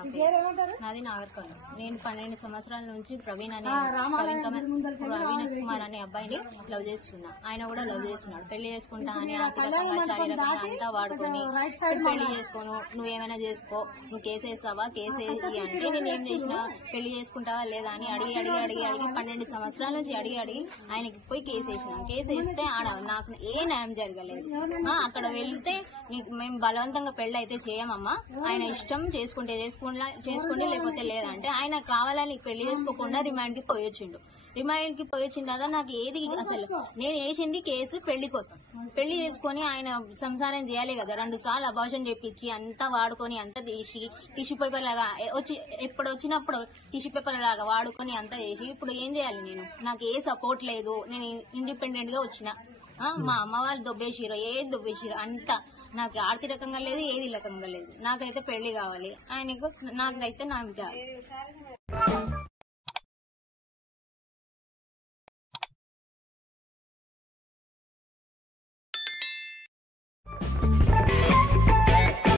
నా పేరు. నాది నాగర్కర్నూలు. నేను 12 సంవత్సరాల నుంచి ప్రవీణ్ కుమార్ అనే అబ్బాయిని లవ్ చేస్తున్నా. ఆయన కూడా లవ్ చేస్తున్నాడు. పెళ్లి చేసుకుంటా అని ఆర్థికంగా శారీరకంగా అంతా వాడుకొని పెళ్లి చేసుకోను, నువ్వు ఏమైనా చేసుకో, నువ్వు కేసు వేస్తావా, కేసు వేసి అంటే నేను ఏం చేసిన, పెళ్లి చేసుకుంటావా లేదా అని అడిగి 12 సంవత్సరాల నుంచి అడిగి ఆయనకి పోయి కేసు వేసిన. కేసు వేస్తే ఆడ నాకు ఏ న్యాయం జరగలేదు. అక్కడ వెళ్తే మేము బలవంతంగా పెళ్లి అయితే చేయమమ్మా, ఆయన ఇష్టం చేసుకుంటే చేసుకోండి లేకపోతే లేదంటే ఆయన కావాలని పెళ్లి చేసుకోకుండా రిమాండ్ కి పోయొచ్చిండు. రిమాండ్ కి పోయొచ్చిన తర్వాత నాకు ఏది అసలు నేను వేసింది కేసు పెళ్లి కోసం. పెళ్లి చేసుకుని ఆయన సంసారం చేయాలి కదా. 2 సార్లు అబార్షన్ చేపించి అంతా వాడుకొని అంతా తీసి టిష్యూ పేపర్ లాగా ఎప్పుడు వచ్చినప్పుడు టిష్యూ పేపర్ లాగా వాడుకొని అంతా చేసి ఇప్పుడు ఏం చేయాలి నేను? నాకు ఏ సపోర్ట్ లేదు. నేను ఇండిపెండెంట్ గా వచ్చిన. మా అమ్మ వాళ్ళు దొబ్బేసిరు, ఏది దొబ్బేసిరు అంతా. నాకు ఆర్థికంగా లేదు, ఏది రకంగా లేదు. నాకైతే పెళ్లి కావాలి, ఆయనకు నాకైతే నాకు